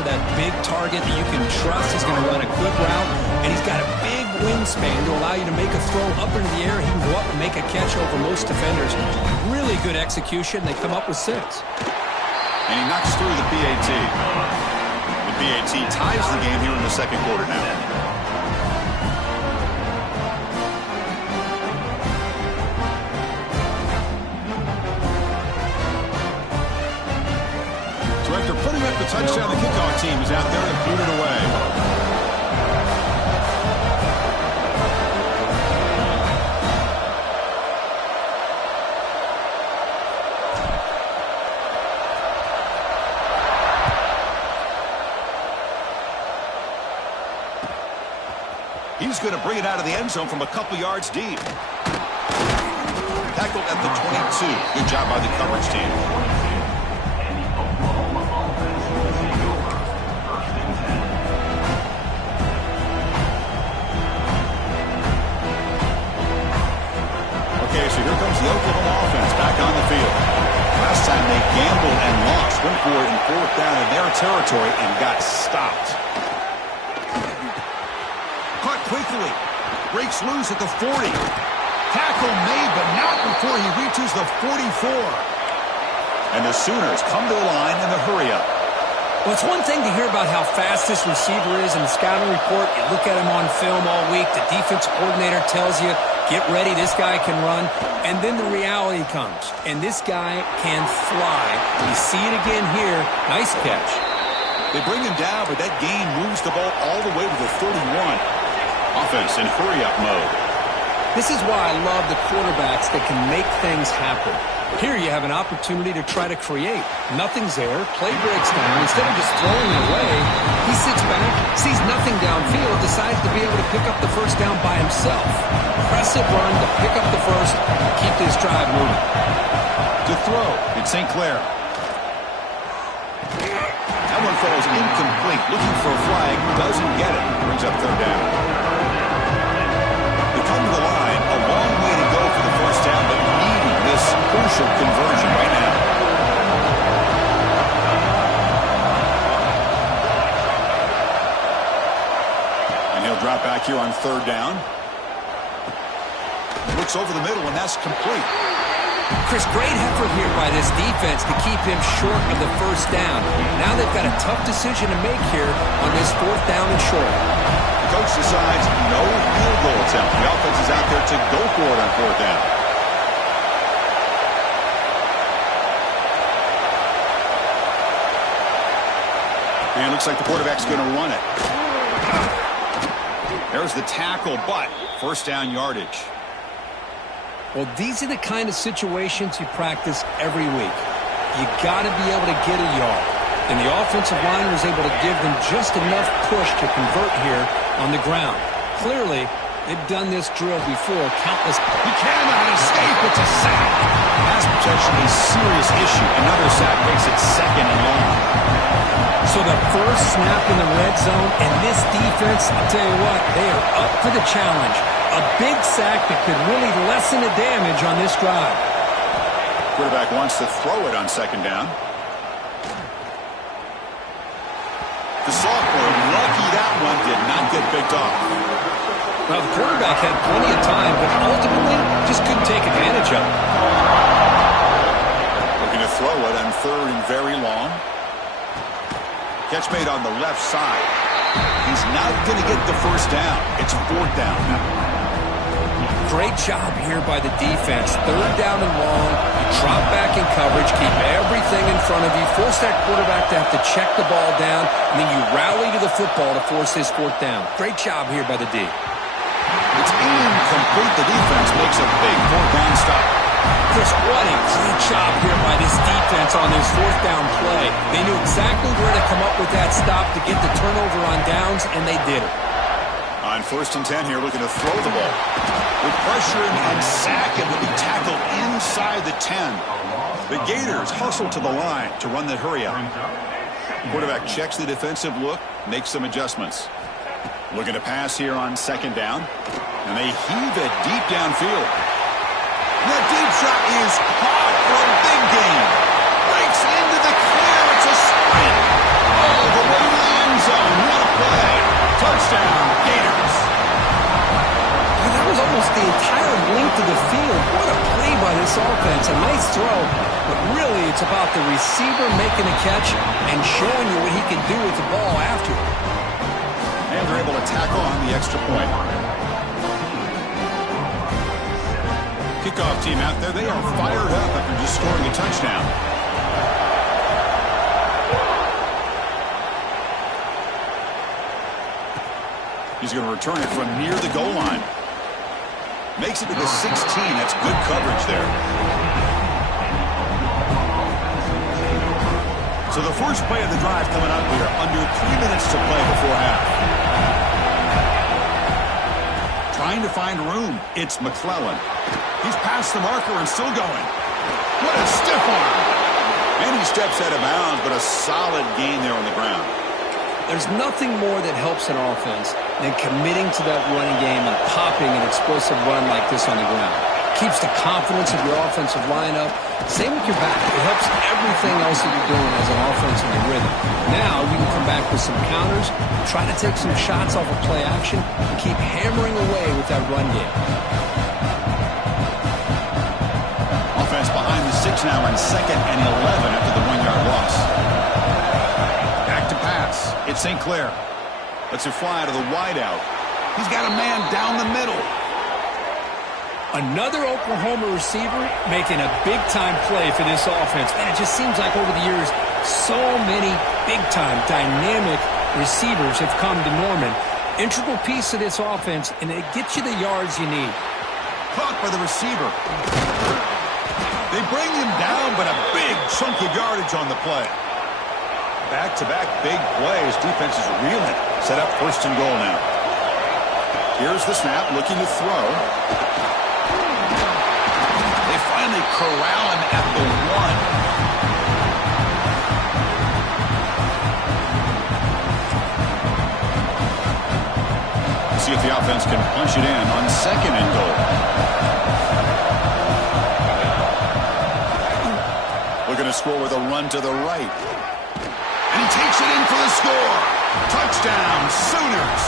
for that big target that you can trust is going to run a quick route, and he's got a big wingspan to allow you to make a throw up into the air. He can go up and make a catch over most defenders. Really good execution. They come up with 6. And he knocks through the PAT. The PAT ties the game here in the second quarter now. So after putting up the touchdown, the kickoff team is out there to boot it away. He's going to bring it out of the end zone from a couple yards deep. Tackled at the 22. Good job by the coverage team. Okay, so here comes the Oklahoma offense back on the field. Last time they gambled and lost. Went for it in 4th down in their territory and got stopped. Caught quickly. Breaks loose at the 40. Tackle made, but not before he reaches the 44. And the Sooners come to the line in the hurry-up. Well, it's one thing to hear about how fast this receiver is in the scouting report. You look at him on film all week. The defense coordinator tells you, get ready, this guy can run. And then the reality comes. And this guy can fly. You see it again here. Nice catch. They bring him down, but that gain moves the ball all the way to the 31. Offense in hurry-up mode. This is why I love the quarterbacks that can make things happen. Here you have an opportunity to try to create. Nothing's there. Play breaks down. Instead of just throwing it away, he sits back, sees nothing downfield, decides to be able to pick up the first down by himself. Impressive run to pick up the first, keep this drive moving. To throw, it's St. Clair. That one falls incomplete. Looking for a flag, doesn't get it. Brings up 3rd down. They come to the line, a long way to go for the first down, but needing this crucial conversion right now. And he'll drop back here on 3rd down. Looks over the middle, and that's complete. Chris, great effort here by this defense to keep him short of the first down. Now they've got a tough decision to make here on this 4th down and short. The coach decides no field goal attempt. The offense is out there to go for it on 4th down. And it looks like the quarterback's going to run it. There's the tackle, but first down yardage. Well, these are the kind of situations you practice every week. You got to be able to get a yard. And the offensive line was able to give them just enough push to convert here on the ground. Clearly, they've done this drill before countless. He cannot escape. It's a sack. Pass protection a serious issue. Another sack makes it 2nd and long. So the first snap in the red zone, and this defense, I'll tell you what, they are up for the challenge. A big sack that could really lessen the damage on this drive. Quarterback wants to throw it on 2nd down. The sophomore, lucky that one did not get picked off. Well, the quarterback had plenty of time, but ultimately just couldn't take advantage of it. Looking to throw it on 3rd and very long. Catch made on the left side. He's not going to get the first down. It's 4th down now. Great job here by the defense. 3rd down and long. You drop back in coverage, keep everything in front of you, force that quarterback to have to check the ball down, and then you rally to the football to force this 4th down. Great job here by the D. It's incomplete. The defense makes a big 4th down stop. Chris, what a great job here by this defense on this 4th down play. They knew exactly where to come up with that stop to get the turnover on downs, and they did it. On 1st and 10 here, looking to throw the ball. With pressure and sack, it will be tackled inside the 10. The Gators hustle to the line to run the hurry-up. Quarterback checks the defensive look, makes some adjustments. Looking to pass here on 2nd down. And they heave it deep downfield. The deep shot is caught for a big gain. Breaks into the clear. It's a sprint. Oh, the way a nice throw, but really it's about the receiver making a catch and showing you what he can do with the ball after it. And they're able to tack on the extra point. Kickoff team out there, they are fired up after just scoring a touchdown. He's going to return it from near the goal line. Makes it to the 16. That's good coverage there. So the first play of the drive coming up here. Under 3 minutes to play before half. Trying to find room. It's McClellan. He's past the marker and still going. What a stiff arm. And he steps out of bounds, but a solid gain there on the ground. There's nothing more that helps an offense than committing to that running game and popping an explosive run like this on the ground. Keeps the confidence of your offensive lineup. Same with your back. It helps everything else that you're doing as an offense in the rhythm. Now you can come back with some counters, try to take some shots off of play action, and keep hammering away with that run game. Offense behind the 6 now on 2nd and 11 after the 1-yard loss. Back to pass. It's St. Clair. Lets it fly out of the wideout. He's got a man down the middle. Another Oklahoma receiver making a big-time play for this offense. Man, it just seems like over the years, so many big-time, dynamic receivers have come to Norman. Integral piece of this offense, and it gets you the yards you need. Caught by the receiver. They bring him down, but a big chunk of yardage on the play. Back-to-back big plays. Defense is reeling. Set up 1st and goal now. Here's the snap, looking to throw. They finally corral him at the 1. See if the offense can punch it in on 2nd and goal. Looking to score with a run to the right. And he takes it in for the score. Touchdown, Sooners.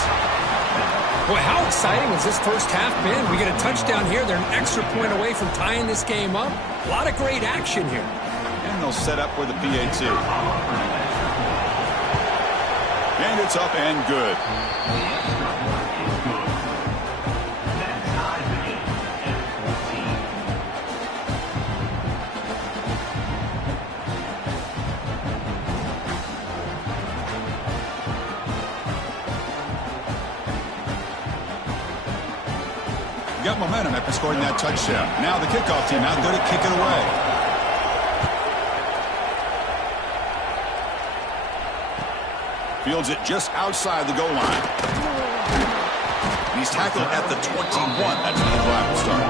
Boy, how exciting has this first half been? We get a touchdown here. They're an extra point away from tying this game up. A lot of great action here. And they'll set up with the PAT. And it's up and good. Got momentum after scoring that touchdown. Now the kickoff team out there to kick it away. Fields it just outside the goal line. And he's tackled at the 21. That's when the drive will start.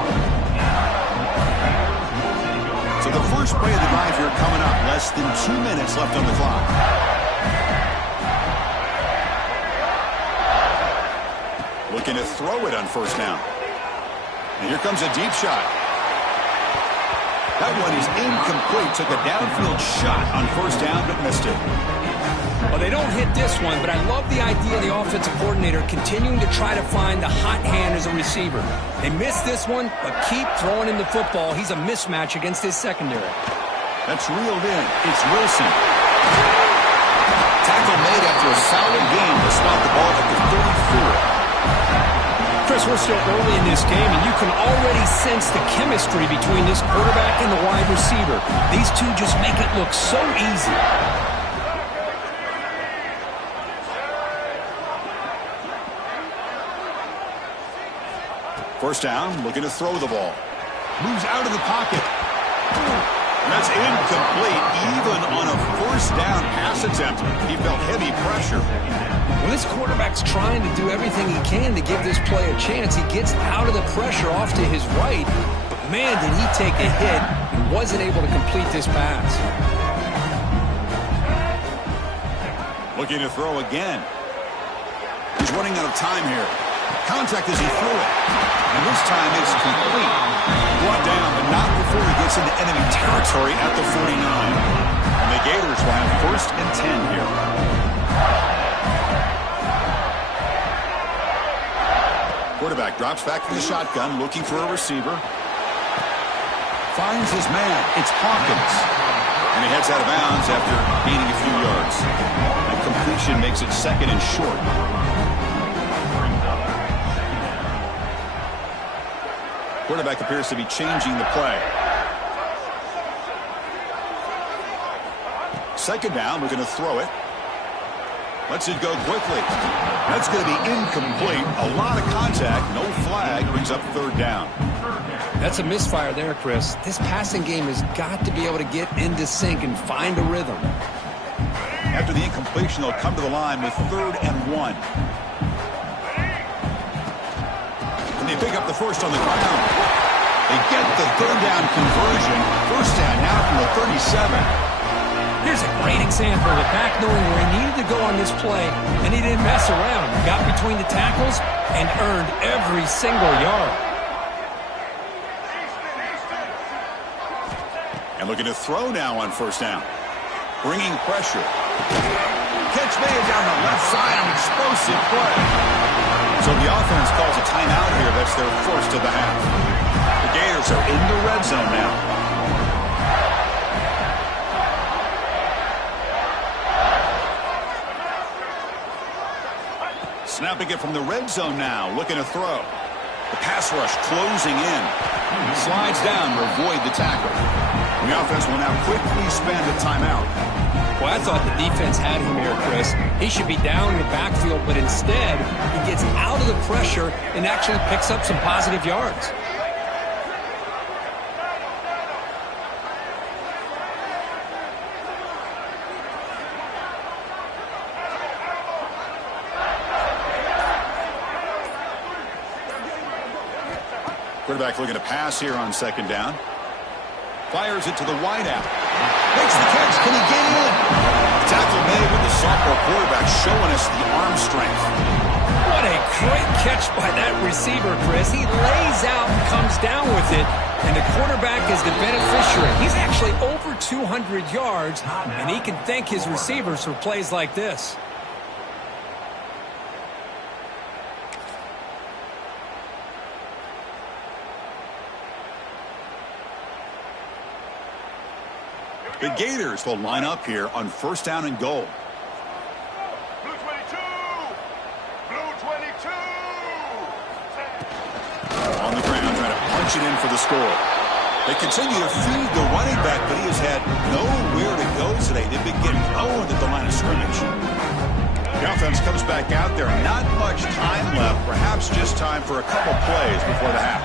So the first play of the drive here coming up. Less than 2 minutes left on the clock. Looking to throw it on 1st down. And here comes a deep shot. That one is incomplete. Took a downfield shot on 1st down, but missed it. Well, they don't hit this one, but I love the idea of the offensive coordinator continuing to try to find the hot hand as a receiver. They missed this one, but keep throwing him the football. He's a mismatch against his secondary. That's reeled in. It's Wilson. Tackle made after a solid gain to spot the ball at the 34. Chris, we're still early in this game, and you can already sense the chemistry between this quarterback and the wide receiver. These two just make it look so easy. First down, looking to throw the ball. Moves out of the pocket. And that's incomplete, even on a 1st down pass attempt. He felt heavy pressure. Well, this quarterback's trying to do everything he can to give this play a chance. He gets out of the pressure off to his right, but man, did he take a hit and wasn't able to complete this pass. Looking to throw again. He's running out of time here. Contact as he threw it. And this time it's complete. Brought down, but not before he gets into enemy territory at the 49. And the Gators will have 1st and 10 here. Quarterback drops back from the shotgun, looking for a receiver. Finds his man. It's Hawkins. And he heads out of bounds after gaining a few yards. And completion makes it second and short. Quarterback appears to be changing the play. Second down, we're going to throw it. Lets it go quickly. That's going to be incomplete. A lot of contact, no flag, brings up third down. That's a misfire there, Chris. This passing game has got to be able to get into sync and find a rhythm. After the incompletion, they'll come to the line with 3rd and 1. And they pick up the first on the ground. They get the third down conversion. First down now from the 37. Here's a great example of the back knowing where he needed to go on this play, and he didn't mess around. He got between the tackles and earned every single yard. And looking to throw now on first down. Bringing pressure. Catch made down the left side, an explosive play. So the offense calls a timeout here. That's their first of the half. The Gators are in the red zone now. Snapping it from the red zone now, looking to throw. The pass rush closing in. Slides down to avoid the tackle. And the offense will now quickly spend a timeout. Well, I thought the defense had him here, Chris. He should be down in the backfield, but instead, he gets out of the pressure and actually picks up some positive yards. Quarterback looking to pass here on second down. Fires it to the wideout. Makes the catch. Can he get in? Tackle made with the sophomore quarterback showing us the arm strength. What a great catch by that receiver, Chris. He lays out and comes down with it, and the quarterback is the beneficiary. He's actually over 200 yards, and he can thank his receivers for plays like this. The Gators will line up here on first down and goal. Blue 22! Blue 22! On the ground, trying to punch it in for the score. They continue to feed the running back, but he has had nowhere to go today. They've been getting owned at the line of scrimmage. The offense comes back out there. Not much time left. Perhaps just time for a couple plays before the half.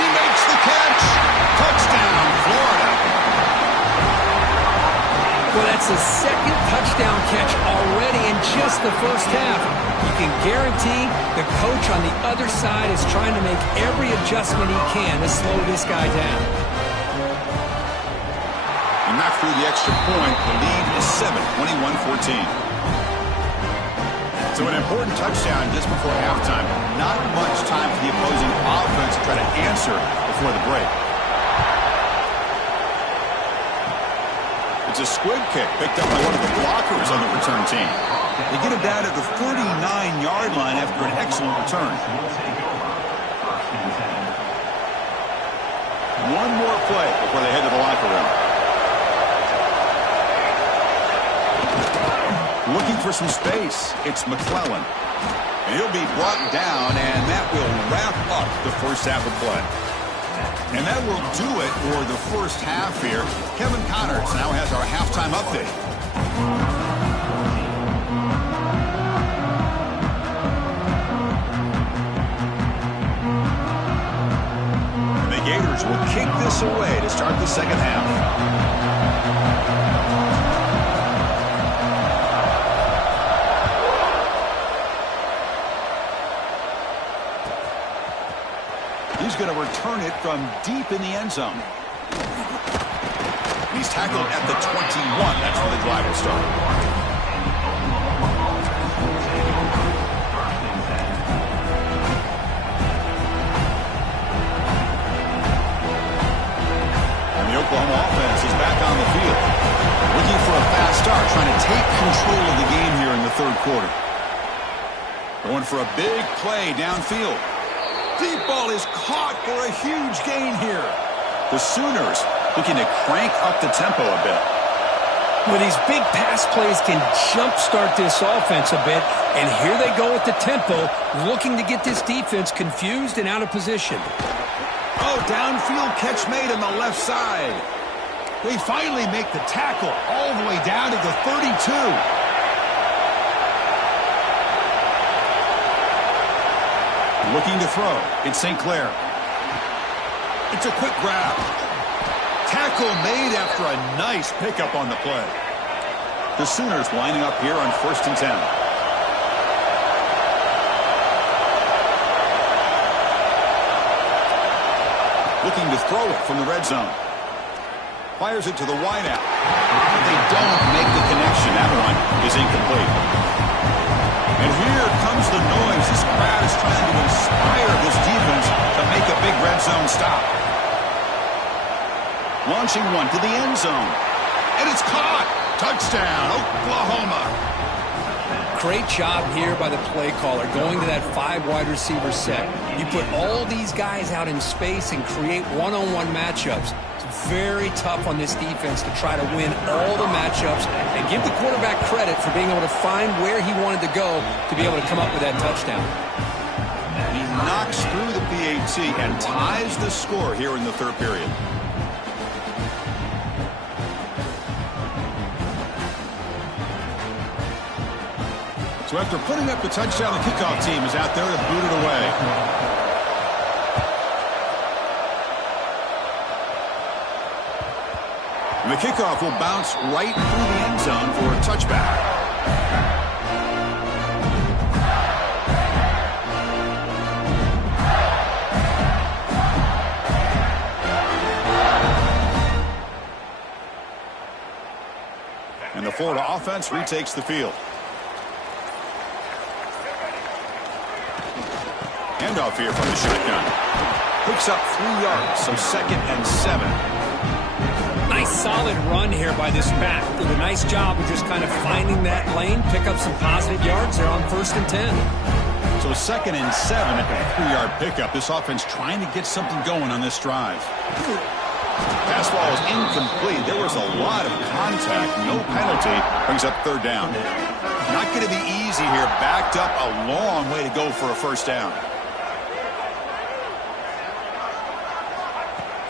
He makes the catch. Touchdown, Florida. Well, that's the second touchdown catch already in just the first half. You can guarantee the coach on the other side is trying to make every adjustment he can to slow this guy down. And not through the extra point. The lead is 7, 21-14. So an important touchdown just before halftime. Not much time for the opposing offense to try to answer before the break. It's a squib kick picked up by one of the blockers on the return team. They get it down at the 39-yard line after an excellent return. One more play before they head to the locker room. Looking for some space. It's McClellan. And he'll be brought down, and that will wrap up the first half of play. And that will do it for the first half here. Kevin Connors now has our halftime update. And the Gators will kick this away to start the second half. He's going to return it from deep in the end zone. He's tackled at the 21. That's where the drive will start. And the Oklahoma offense is back on the field. Looking for a fast start, trying to take control of the game here in the third quarter. Going for a big play downfield. Deep ball is caught for a huge gain here. The Sooners looking to crank up the tempo a bit. Well, these big pass plays can jumpstart this offense a bit, and here they go with the tempo, looking to get this defense confused and out of position. Oh, downfield catch made on the left side. They finally make the tackle all the way down to the 32. Looking to throw. It's St. Clair. It's a quick grab. Tackle made after a nice pickup on the play. The Sooners lining up here on 1st and 10. Looking to throw it from the red zone. Fires it to the wideout. They don't make the connection. That one is incomplete. And here comes the noise. This crowd is trying to inspire this defense to make a big red zone stop. Launching one to the end zone. And it's caught. Touchdown, Oklahoma. Great job here by the play caller going to that 5 wide receiver set. You put all these guys out in space and create one-on-one matchups. It's very tough on this defense to try to win all the matchups and give the quarterback credit for being able to find where he wanted to go to be able to come up with that touchdown. He knocks through the PAT and ties the score here in the third period. So after putting up the touchdown, the kickoff team is out there to boot it away. And the kickoff will bounce right through the end zone for a touchback. And the Florida offense retakes the field. Handoff here from the shotgun. Picks up 3 yards, so 2nd and 7. Nice solid run here by this back. Did a nice job of just kind of finding that lane, pick up some positive yards there on 1st and 10. So 2nd and 7 at the 3-yard pickup. This offense trying to get something going on this drive. Pass ball is incomplete. There was a lot of contact. No penalty. Brings up 3rd down. Not going to be easy here. Backed up a long way to go for a 1st down.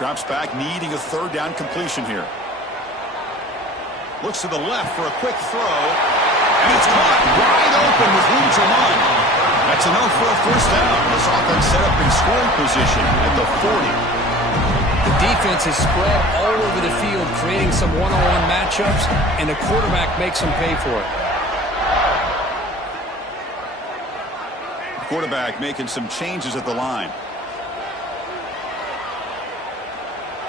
Drops back, needing a 3rd down completion here. Looks to the left for a quick throw. And it's caught wide open with room to run. That's enough for a 1st down. This offense set up in scoring position at the 40. The defense is spread all over the field, creating some one-on-one matchups, and the quarterback makes them pay for it. The quarterback making some changes at the line.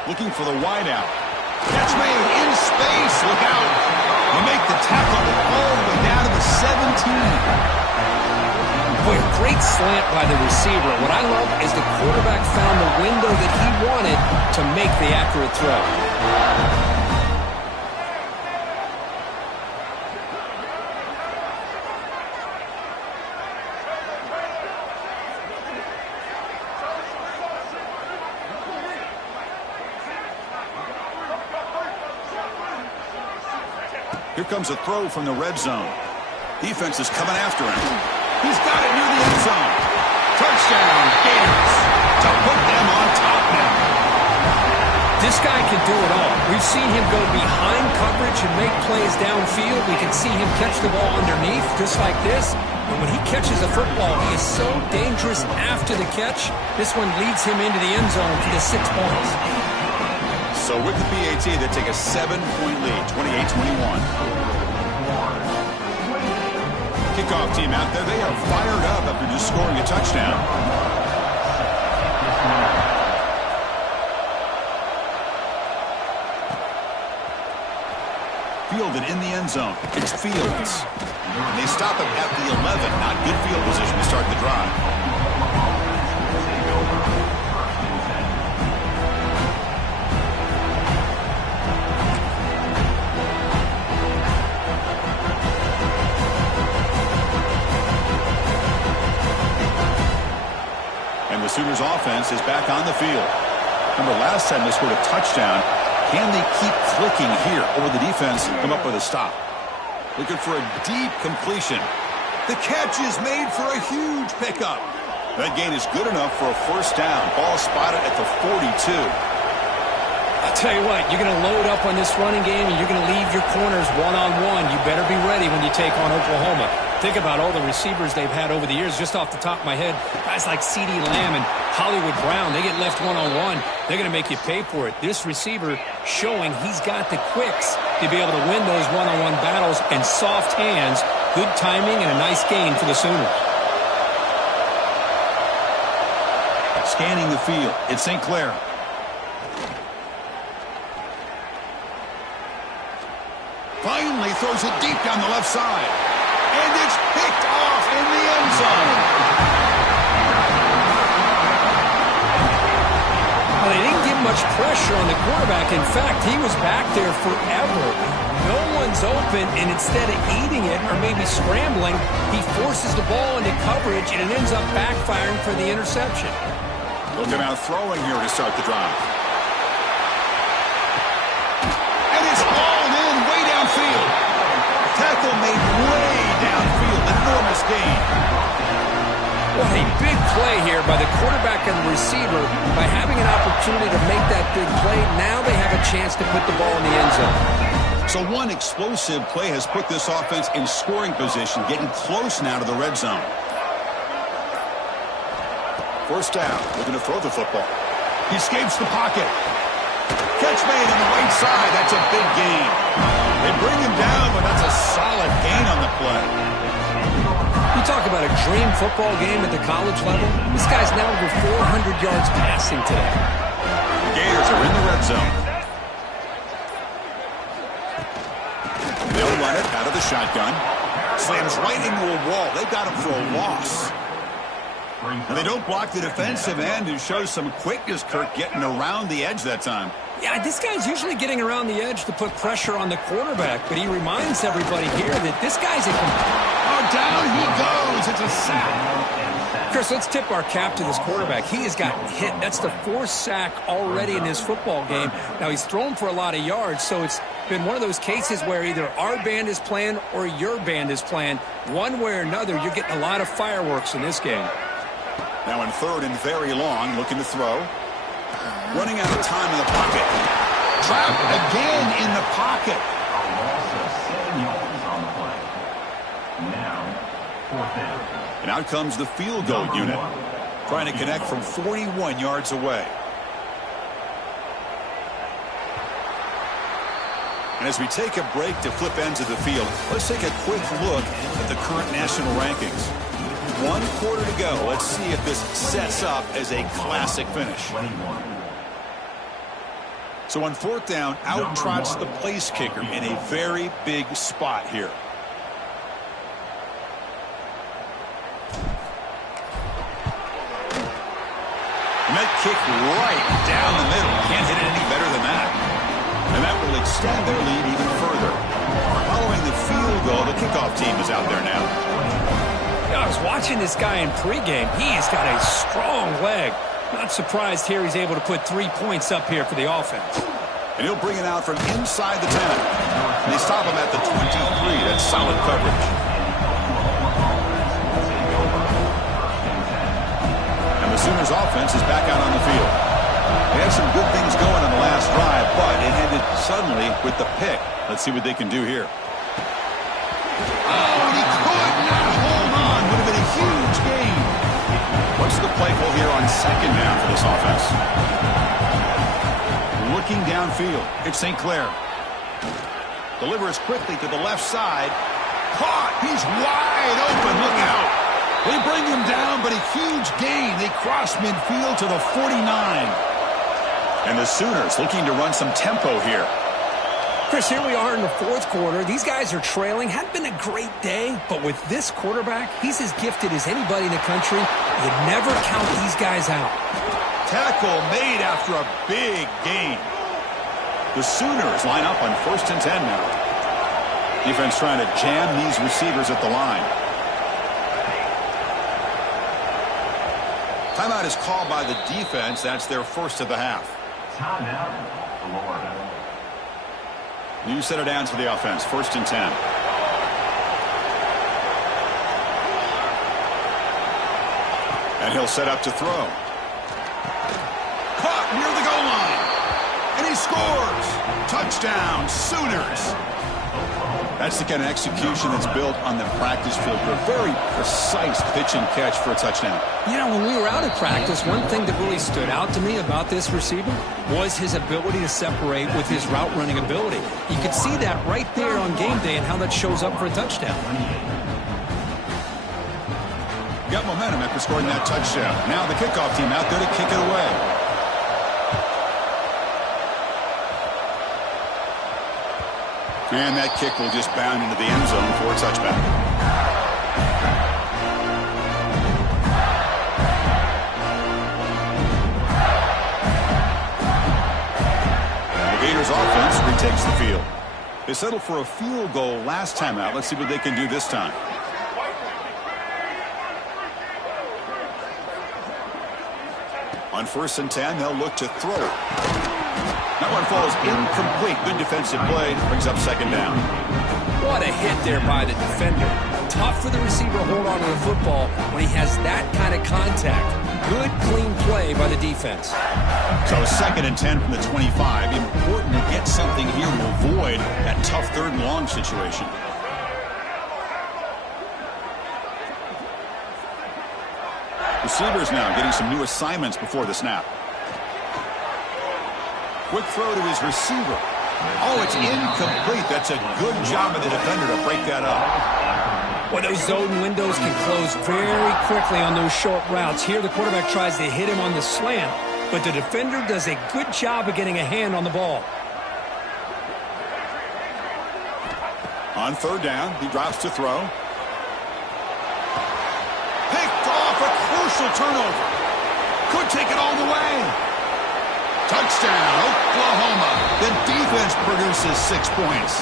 Looking for the wideout. Catch made in space. Look out. You make the tackle all the way down to the 17. Boy, great slant by the receiver. What I love is the quarterback found the window that he wanted to make the accurate throw. Here comes a throw from the red zone. Defense is coming after him. He's got it near the end zone. Touchdown, Gators, to put them on top now. This guy can do it all. We've seen him go behind coverage and make plays downfield. We can see him catch the ball underneath, just like this. But when he catches a football, he is so dangerous after the catch. This one leads him into the end zone for the 6 points. So with the PAT, they take a 7-point lead, 28-21. Kickoff team out there, they are fired up after just scoring a touchdown. Fielded in the end zone. It's Fields. And they stop him at the 11. Not good field position to start the drive. Sooners offense is back on the field. Remember, last time they scored a touchdown. Can they keep clicking here, or will the defense come up with a stop? Looking for a deep completion. The catch is made for a huge pickup. That gain is good enough for a first down. Ball spotted at the 42. I'll tell you what, you're going to load up on this running game, and you're going to leave your corners one-on-one. You better be ready when you take on Oklahoma. Think about all the receivers they've had over the years, just off the top of my head. Guys like CeeDee Lamb and Hollywood Brown, they get left one-on-one. They're going to make you pay for it. This receiver showing he's got the quicks to be able to win those one-on-one battles, and soft hands, good timing, and a nice gain for the Sooners. Scanning the field, it's St. Clair. Finally throws it deep down the left side. And it's picked off in the end zone. Well, they didn't give much pressure on the quarterback. In fact, he was back there forever. No one's open, and instead of eating it or maybe scrambling, he forces the ball into coverage, and it ends up backfiring for the interception. Looking out throwing here to start the drive. And it's hauled in way downfield. Tackle made way downfield. Enormous gain. What a big play here by the quarterback and the receiver. By having an opportunity to make that big play, now they have a chance to put the ball in the end zone. So one explosive play has put this offense in scoring position, getting close now to the red zone. First down, looking to throw the football. He escapes the pocket. Catch made on the right side. That's a big gain. They bring him down, but that's a solid gain on the play. You talk about a dream football game at the college level. This guy's now over 400 yards passing today. The Gators are in the red zone. They'll run it out of the shotgun. Slams right into a wall. They got him for a loss. And they don't block the defensive end, who shows some quickness, Kirk, getting around the edge that time. Yeah, this guy's usually getting around the edge to put pressure on the quarterback, but he reminds everybody here that this guy's a... Oh, down he goes. It's a sack. Chris, let's tip our cap to this quarterback. He has gotten hit. That's the fourth sack already in this football game. Now, he's thrown for a lot of yards, so it's been one of those cases where either our band is playing or your band is playing. One way or another, you're getting a lot of fireworks in this game. Now in third and very long, looking to throw. Running out of time in the pocket. Trapped again in the pocket. And out comes the field goal unit. Trying to connect from 41 yards away. And as we take a break to flip ends of the field, let's take a quick look at the current national rankings. 1 quarter to go. Let's see if this sets up as a classic finish. So on fourth down, out trots the place kicker in a very big spot here. And that kick right down the middle. Can't hit it any better than that. And that will extend their lead even further. Following the field goal, the kickoff team is out there now. I was watching this guy in pregame. He's got a strong leg. Not surprised here he's able to put 3 points up here for the offense. And he'll bring it out from inside the 10. And they stop him at the 23. That's solid coverage. And the Sooners offense is back out on the field. They had some good things going on the last drive, but it ended suddenly with the pick. Let's see what they can do here. Oh, and he could not hold on. Would have been a huge gain. What's the play call here on second down for this offense? Looking downfield. It's St. Clair. Delivers quickly to the left side. Caught. He's wide open. Look out. They bring him down, but a huge gain. They cross midfield to the 49. And the Sooners looking to run some tempo here. Chris, here we are in the fourth quarter. These guys are trailing. Hadn't been a great day, but with this quarterback, he's as gifted as anybody in the country. You never count these guys out. Tackle made after a big gain. The Sooners line up on 1st and 10 now. Defense trying to jam these receivers at the line. Timeout is called by the defense. That's their first of the half. New set of downs for the offense. 1st and 10. And he'll set up to throw. Caught near the goal line. And he scores. Touchdown, Sooners. That's the kind of execution that's built on the practice field. A very precise pitch and catch for a touchdown. You know, when we were out at practice, one thing that really stood out to me about this receiver was his ability to separate with his route running ability. You could see that right there on game day and how that shows up for a touchdown. Got momentum after scoring that touchdown. Now the kickoff team out there to kick it away. And that kick will just bound into the end zone for a touchback. The Gators offense retakes the field. They settled for a field goal last time out. Let's see what they can do this time. On 1st and 10, they'll look to throw. That one falls incomplete. Good defensive play. Brings up 2nd down. What a hit there by the defender. Tough for the receiver to hold on to the football when he has that kind of contact. Good, clean play by the defense. So 2nd and 10 from the 25. Important to get something here to avoid that tough 3rd and long situation. Receivers now getting some new assignments before the snap. Quick throw to his receiver. Oh, it's incomplete. That's a good job of the defender to break that up. Well, those zone windows can close very quickly on those short routes. Here the quarterback tries to hit him on the slant, but the defender does a good job of getting a hand on the ball. On 3rd down, he drops to throw. Picked off, a crucial turnover. Could take it all the way. Touchdown, Oklahoma. The defense produces 6 points.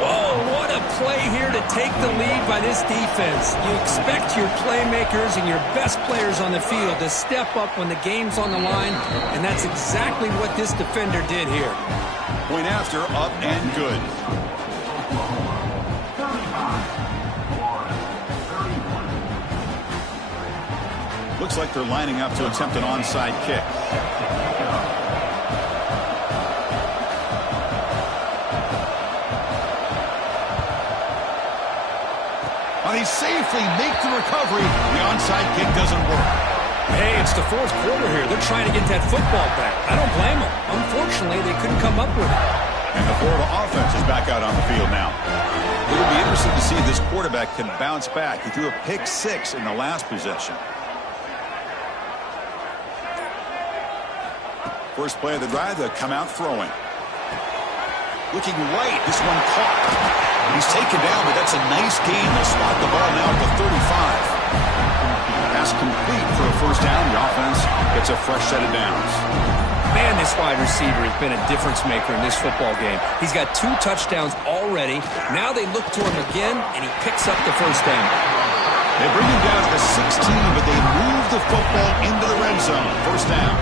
Whoa, what a play here to take the lead by this defense. You expect your playmakers and your best players on the field to step up when the game's on the line, and that's exactly what this defender did here. Point after, up and good. Looks like they're lining up to attempt an onside kick. Well, they safely make the recovery. The onside kick doesn't work. Hey, it's the 4th quarter here. They're trying to get that football back. I don't blame them. Unfortunately, they couldn't come up with it. And the Florida offense is back out on the field now. It'll be interesting to see if this quarterback can bounce back. He threw a pick-6 in the last possession. First play of the drive, they'll come out throwing. Looking right, this one caught. He's taken down, but that's a nice gain. They'll spot the ball now at the 35. Pass complete for a 1st down. The offense gets a fresh set of downs. Man, this wide receiver has been a difference maker in this football game. He's got 2 touchdowns already. Now they look to him again, and he picks up the 1st down. They bring him down to the 16, but they move the football into the red zone. 1st down.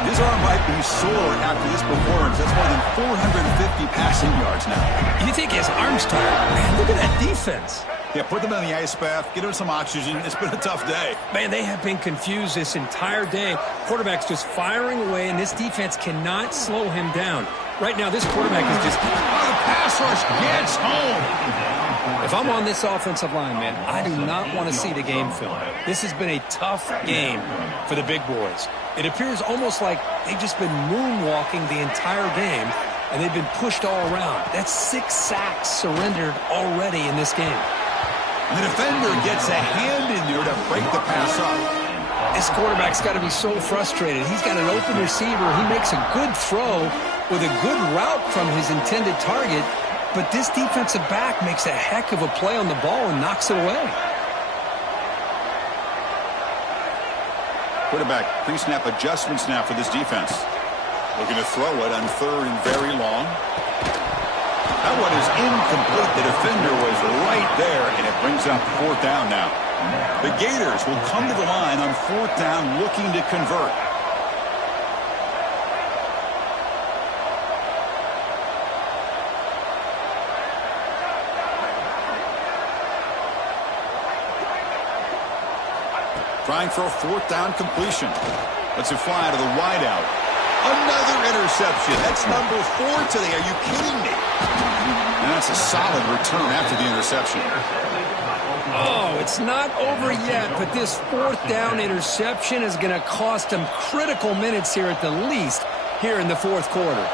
His arm might be sore after this performance. That's more than 450 passing yards now. You think his arm's tired? Man, look at that defense. Yeah, put them in the ice bath, get him some oxygen. It's been a tough day. Man, they have been confused this entire day. Quarterback's just firing away, and this defense cannot slow him down. Right now, this quarterback is just... Oh, the pass rush gets home. If I'm on this offensive line, man, I do not want to see the game film. This has been a tough game for the big boys. It appears almost like they've just been moonwalking the entire game, and they've been pushed all around. That's 6 sacks surrendered already in this game. And the defender gets a hand in there to break the pass up. This quarterback's got to be so frustrated. He's got an open receiver. He makes a good throw with a good route from his intended target, but this defensive back makes a heck of a play on the ball and knocks it away. Quarterback pre-snap adjustments now for this defense. Looking to throw it on 3rd and very long. That one is incomplete. The defender was right there, and it brings up 4th down now. The Gators will come to the line on 4th down looking to convert. Trying for a 4th down completion. Lets it fly to the wideout. Another interception. That's number 4 today. Are you kidding me? And that's a solid return after the interception. Oh, it's not over yet, but this 4th down interception is going to cost them critical minutes here at the least here in the 4th quarter.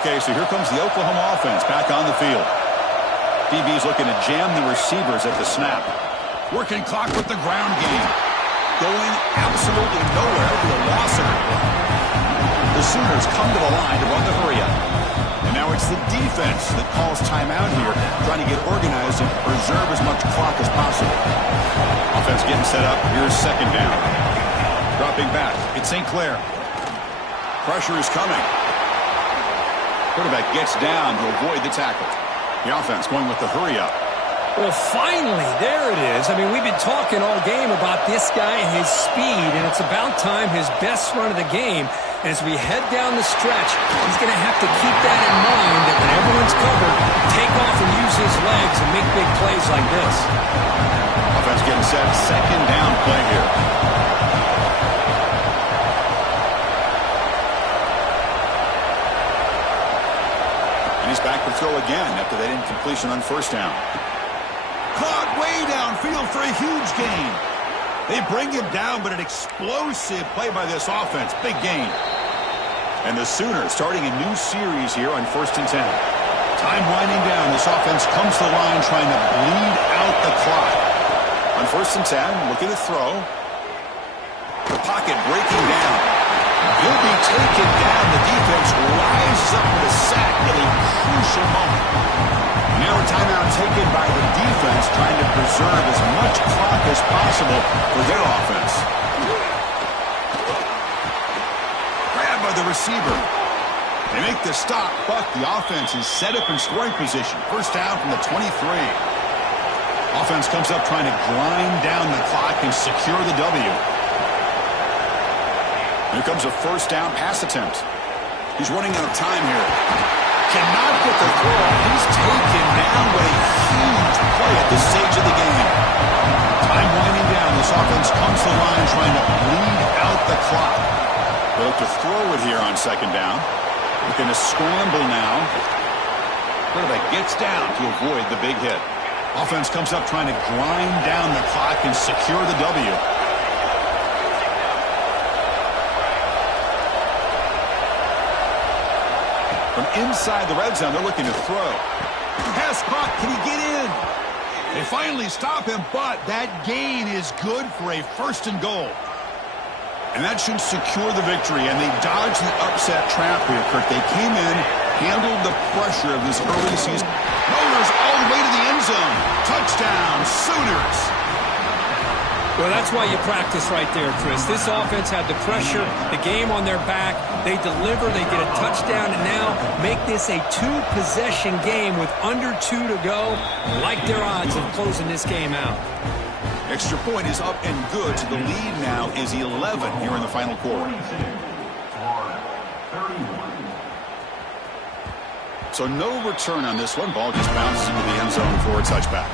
Okay, so here comes the Oklahoma offense back on the field. DB's looking to jam the receivers at the snap. Working clock with the ground game. Going absolutely nowhere with a loss of it. The Sooners come to the line to run the hurry-up. And now it's the defense that calls timeout here, trying to get organized and preserve as much clock as possible. Offense getting set up. Here's 2nd down. Dropping back. It's St. Clair. Pressure is coming. Quarterback gets down to avoid the tackle. The offense going with the hurry-up. Well, finally, there it is. I mean, we've been talking all game about this guy and his speed, and it's about time his best run of the game. And as we head down the stretch, he's going to have to keep that in mind that when everyone's covered, take off and use his legs and make big plays like this. Offense getting set. 2nd down play here. And he's back to throw again after that incompletion on 1st down. Caught way downfield for a huge gain. They bring him down, but an explosive play by this offense. Big gain. And the Sooners starting a new series here on 1st and 10. Time winding down. This offense comes to the line trying to bleed out the clock. On 1st and 10, looking to throw. The pocket breaking down. He'll be taken down. The defense rises up with a sack at a crucial moment. Now a timeout taken by the defense, trying to preserve as much clock as possible for their offense. Grabbed by the receiver. They make the stop, but the offense is set up in scoring position. 1st down from the 23. Offense comes up trying to grind down the clock and secure the W. Here comes a 1st down pass attempt. He's running out of time here. Cannot get the throw. He's taken down with a huge play at this stage of the game. Time winding down. This offense comes to the line trying to bleed out the clock. They look to throw it here on 2nd down. Looking to scramble now. Quarterback gets down to avoid the big hit. Offense comes up trying to grind down the clock and secure the W. From inside the red zone, they're looking to throw. Pass caught. Can he get in? They finally stop him, but that gain is good for a 1st and goal. And that should secure the victory, and they dodged the upset trap here, Kurt. They came in, handled the pressure of this early season. Motors all the way to the end zone. Touchdown, Sooners. Well, that's why you practice right there, Chris. This offense had the pressure, the game on their back. They deliver, they get a touchdown, and now make this a 2-possession game with under 2 to go. Like their odds of closing this game out. Extra point is up and good, so the lead now is 11 here in the final quarter. So no return on this one. Ball just bounces into the end zone for a touchback.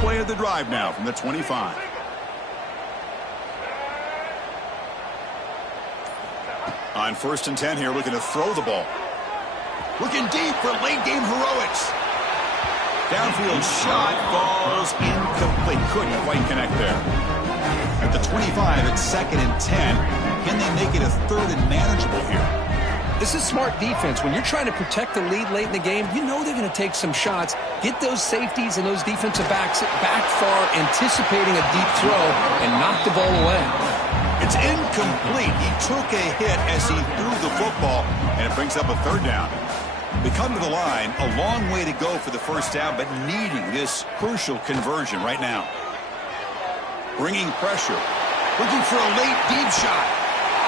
Play of the drive now from the 25. On 1st and 10 here, looking to throw the ball. Looking deep for late game heroics. Downfield shot falls incomplete. Couldn't quite connect there. At the 25, it's 2nd and 10. Can they make it a 3rd and manageable here? This is smart defense. When you're trying to protect the lead late in the game, you know they're going to take some shots, get those safeties and those defensive backs back far, anticipating a deep throw, and knock the ball away. It's incomplete. He took a hit as he threw the football, and it brings up a 3rd down. They come to the line, a long way to go for the 1st down, but needing this crucial conversion right now. Bringing pressure. Looking for a late deep shot.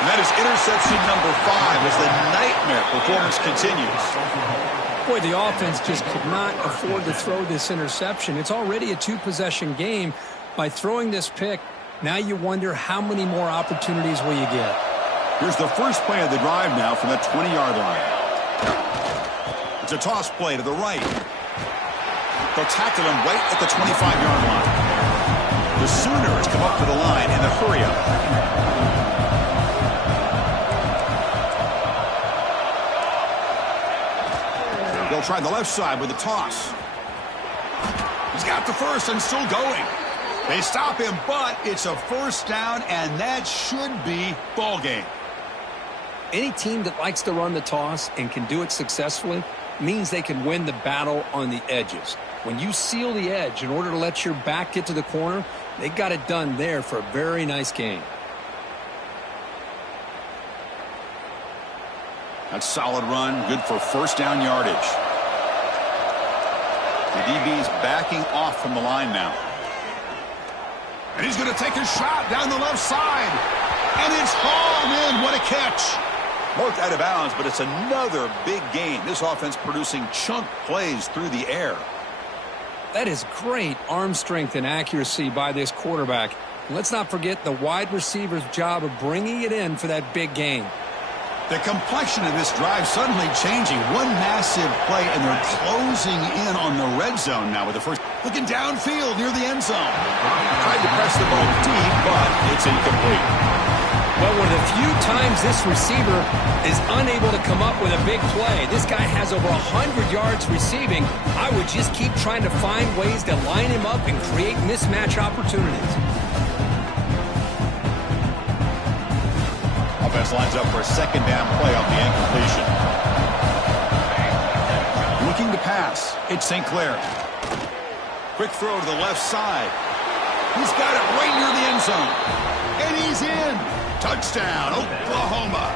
And that is interception number 5 as the nightmare performance continues. Boy, the offense just could not afford to throw this interception. It's already a 2-possession game. By throwing this pick, now you wonder how many more opportunities will you get. Here's the first play of the drive now from the 20-yard line. It's a toss play to the right. They'll tackle him right at the 25-yard line. The Sooners come up to the line in the hurry-up. They'll try the left side with the toss. He's got the first and still going. They stop him, but it's a first down, and that should be ball game. Any team that likes to run the toss and can do it successfully means they can win the battle on the edges. When you seal the edge in order to let your back get to the corner, they got it done there for a very nice gain. That's solid run, good for first down yardage. The DB's backing off from the line now. And he's going to take a shot down the left side. And it's hauled in. What a catch. Marked out of bounds, but it's another big gain. This offense producing chunk plays through the air. That is great arm strength and accuracy by this quarterback. And let's not forget the wide receiver's job of bringing it in for that big gain. The complexion of this drive suddenly changing. One massive play, and they're closing in on the red zone now with the first. Looking downfield near the end zone. Tried to press the ball deep, but it's incomplete. Well, one of the few times this receiver is unable to come up with a big play. This guy has over 100 yards receiving. I would just keep trying to find ways to line him up and create mismatch opportunities. Offense lines up for a second down play off the incompletion. Looking to pass. It's St. Clair. Quick throw to the left side. He's got it right near the end zone. And he's in. Touchdown, Oklahoma.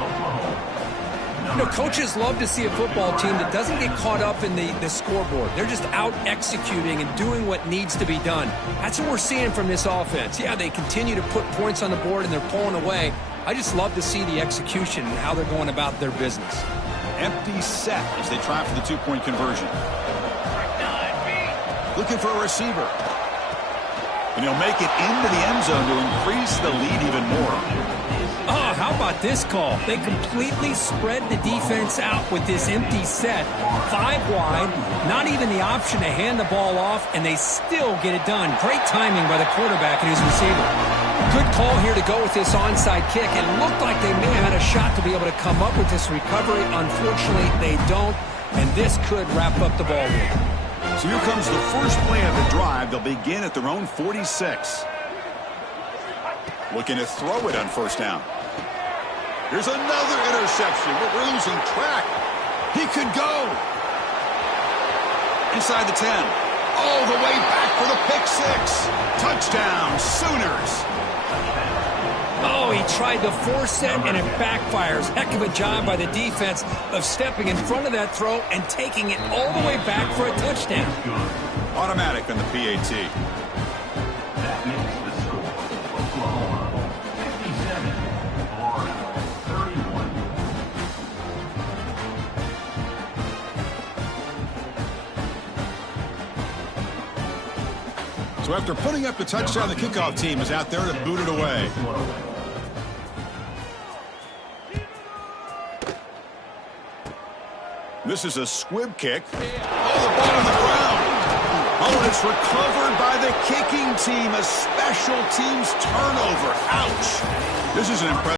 You know, coaches love to see a football team that doesn't get caught up in the scoreboard. They're just out executing and doing what needs to be done. That's what we're seeing from this offense. Yeah, they continue to put points on the board and they're pulling away. I just love to see the execution and how they're going about their business. Empty set as they try for the two-point conversion. Looking for a receiver. And he'll make it into the end zone to increase the lead even more. Oh, how about this call? They completely spread the defense out with this empty set. 5 wide, not even the option to hand the ball off, and they still get it done. Great timing by the quarterback and his receiver. Good call here to go with this onside kick. It looked like they may have had a shot to be able to come up with this recovery. Unfortunately, they don't, and this could wrap up the ball game. So here comes the first play of the drive. They'll begin at their own 46. Looking to throw it on first down. Here's another interception, but we're losing track. He could go. Inside the 10. All the way back for the pick six. Touchdown, Sooners. Oh, he tried to force it, and it backfires. Heck of a job by the defense of stepping in front of that throw and taking it all the way back for a touchdown. Automatic on the PAT. That makes the score. Oklahoma 57, Florida 31. So after putting up the touchdown, the kickoff team is out there to boot it away. This is a squib kick. Oh, the ball on the ground. Oh, and it's recovered by the kicking team. A special teams turnover. Ouch. This is an impressive.